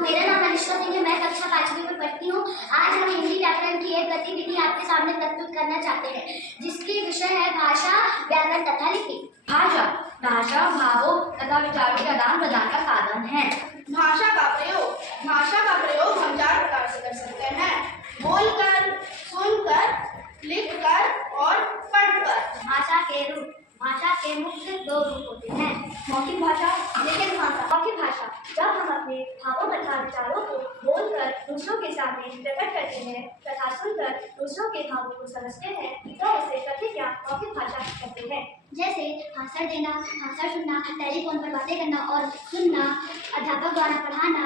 मेरा नाम अनिश्का सिंह है, मैं कक्षा 5वीं में पढ़ती हूँ। आज हम हिंदी व्याकरण की एक गतिविधि आपके सामने प्रस्तुत करना चाहते हैं, जिसकी विषय है भाषा, व्याकरण तथा लिपि। भाषा भावों तथा विचारों के आदान प्रदान का साधन है। भाषा का प्रयोग हम 4 प्रकार से कर सकते हैं: बोलकर, सुनकर, लिखकर और पढ़कर। भाषा के मुख्य 2 रूप होते हैं: मौखिक भाषा, लिखित भाषा। मौखिक भाषा जब हम अपने भावों तथा विचारों को बोलकर दूसरों के सामने प्रकट करते हैं तथा सुनकर दूसरों के भावों को समझते हैं, तो उसे कथित या मौखिक भाषा कहते हैं। जैसे भाषण देना, भाषण सुनना, टेलीफोन पर बातें करना और सुनना, अध्यापक द्वारा पढ़ाना,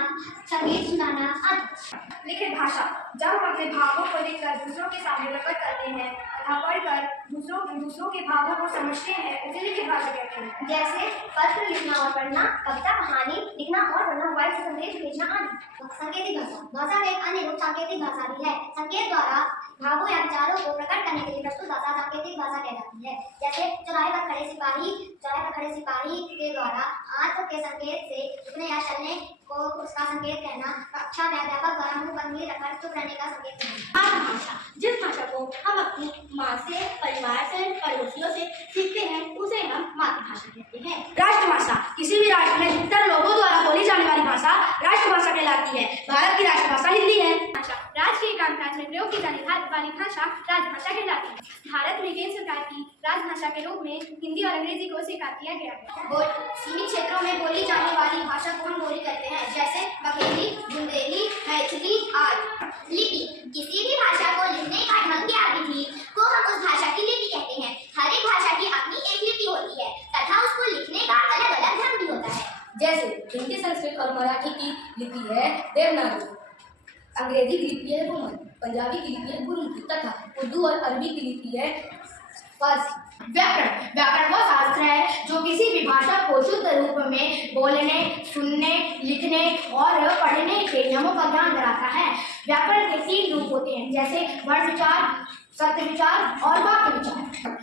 संगीत सुनाना आदि। लिखित भाषा जब हम अपने भावों को लिखकर दूसरों के सामने प्रकट करते हैं तथा पढ़कर दूसरों के भावों को समझते हैं, उसे लिखित भाषा कहते हैं। जैसे पत्र लिखना और पढ़ना, कविता कहानी लिखना और पढ़ना, मोबाइल से संदेश भेजना आदि। सांकेतिक भाषा का एक अन्य रूप सांकेतिक भाषा भी है। संकेत द्वारा भावों या विचारों को प्रकट करने के लिए प्रस्तुत भाषा सांकेतिक भाषा कहलाती है। जैसे चौराहे पर खड़े सिपाही के द्वारा हाथ के संकेत से रुकने या चलने को उसका संकेत कहना, कक्षा में अध्यापक द्वारा मुंह पर उंगली रखकर चुप रहने का संकेत कहना। मातृभाषा जिस भाषा को हम अपनी माँ से, परिवार से, पड़ोसियों से सीखते हैं, उसे हम मातृभाषा कहते हैं। राष्ट्रभाषा किसी भी राष्ट्र में अधिकतर लोगों द्वारा बोली जाने वाली भाषा राष्ट्रभाषा कहलाती है। भारत की राष्ट्रभाषा हिंदी है। राज्य के कामकाज में प्रयोग की जाने वाली भाषा राजभाषा कहलाती है। भारत में केंद्र सरकार की राजभाषा के रूप में हिंदी और अंग्रेजी को स्वीकार किया गया है। सीमित क्षेत्रों में बोली जाने वाली भाषा को हम बोली कहते हैं, जैसे बघेली, बुंदेली, मैथिली आदि। लिपि किसी भी भाषा को लिखने का ढंग या विधि को हम उस भाषा की लिपि कहते हैं। हर एक भाषा की अपनी एक लिपि होती है तथा उसको लिखने का अलग अलग ढंग भी होता है। जैसे हिंदी, संस्कृत और मराठी की लिपि है देवनागरी, अंग्रेजी की लिपि है रोमन, पंजाबी की लिपि है गुरुमुखी तथा उर्दू और अरबी की लिपि है फारसी। व्याकरण वो शास्त्र है जो किसी भी भाषा को शुद्ध रूप में बोलने, सुनने, लिखने और पढ़ने के नियमों का ज्ञान कराता है। व्याकरण के 3 रूप होते हैं, जैसे वर्ण विचार, शब्द विचार और वाक्य विचार।